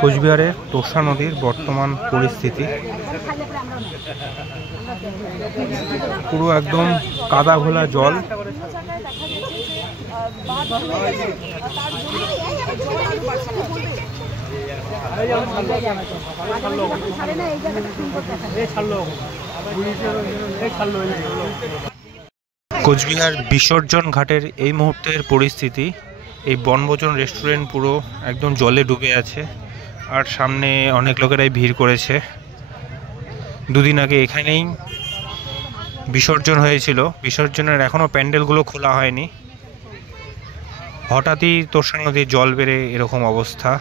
কোচবিহারের তোষা নদীর বর্তমান পরিস্থিতি পুরো একদম কাদা ঘোলা জল। কোচবিহার বিসর্জন ঘাটের এই মুহূর্তের পরিস্থিতি, এই বনভোজন রেস্টুরেন্ট পুরো একদম জলে ডুবে আছে আর সামনে অনেক লোকেরাই ভিড় করেছে। দুদিন আগে এখানেই বিসর্জন হয়েছিল, বিসর্জনের এখনও প্যান্ডেলগুলো খোলা হয়নি। হঠাৎই তোষা নদীর জল বেড়ে এরকম অবস্থা।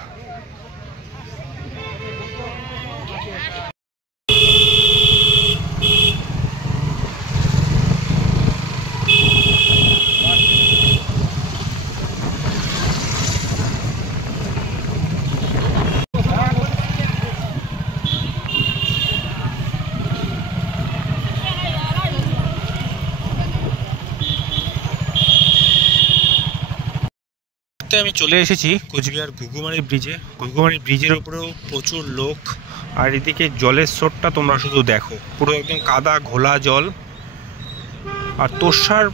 আমি চলে এসেছি কোচবিহার ঘুঘুমারি ব্রিজে। ঘুঘুমারি ব্রিজের উপরেও প্রচুর লোক, আর এদিকে জলের স্রোতটা তোমরা শুধু দেখো, পুরো একদম কাদা ঘোলা জল। আর তোষার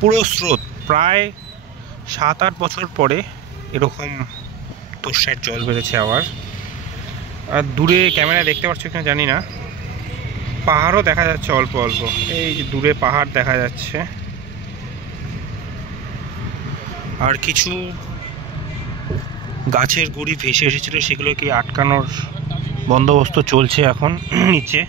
পুরো স্রোত প্রায় 7-8 বছর পরে এরকম তোষার জল বেড়েছে আবার। আর দূরে ক্যামেরা দেখতে পাচ্ছ কিনা জানি না, পাহাড়ও দেখা যাচ্ছে অল্প অল্প, এই দূরে পাহাড় দেখা যাচ্ছে। আর কিছু গাছের গুড়ি ভেসে এসেছিল, সেগুলোকে আটকানোর বন্দোবস্ত চলছে এখন নিচে।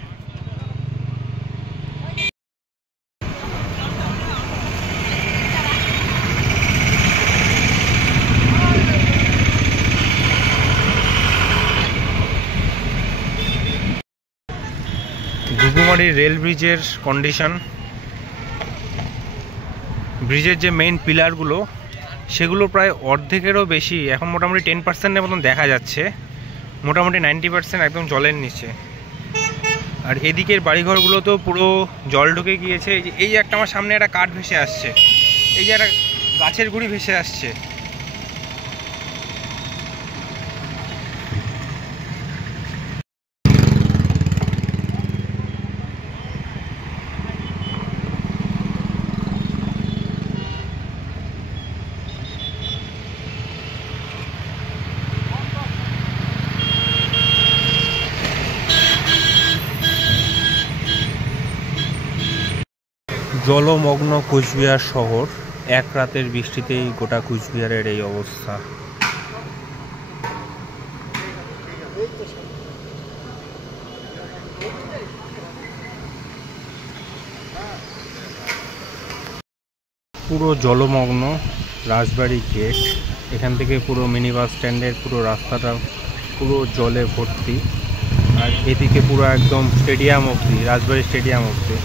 ঘুঘুমারি রেল ব্রিজের কন্ডিশন, ব্রিজের যে মেইন পিলারগুলো সেগুলো প্রায় অর্ধেকেরও বেশি এখন মোটামুটি 10%-এর মতন দেখা যাচ্ছে, মোটামুটি 90% একদম জলের নিচে। আর এদিকের বাড়িঘরগুলো তো পুরো জল ঢুকে গিয়েছে। এই যে একটা আমার সামনে একটা কাঠ ভেসে আসছে, এই যে একটা গাছের গুঁড়ি ভেসে আসছে। জলমগ্ন কোচবিহার শহর, এক রাতের বৃষ্টিতেই গোটা কোচবিহারের এই অবস্থা। পুরো জলমগ্ন রাজবাড়ি গেট, এখান থেকে পুরো মিনি বাস স্ট্যান্ডের পুরো রাস্তাটা পুরো জলে ভর্তি। আর এদিকে পুরো একদম স্টেডিয়াম অবধি, রাজবাড়ি স্টেডিয়াম অবধি।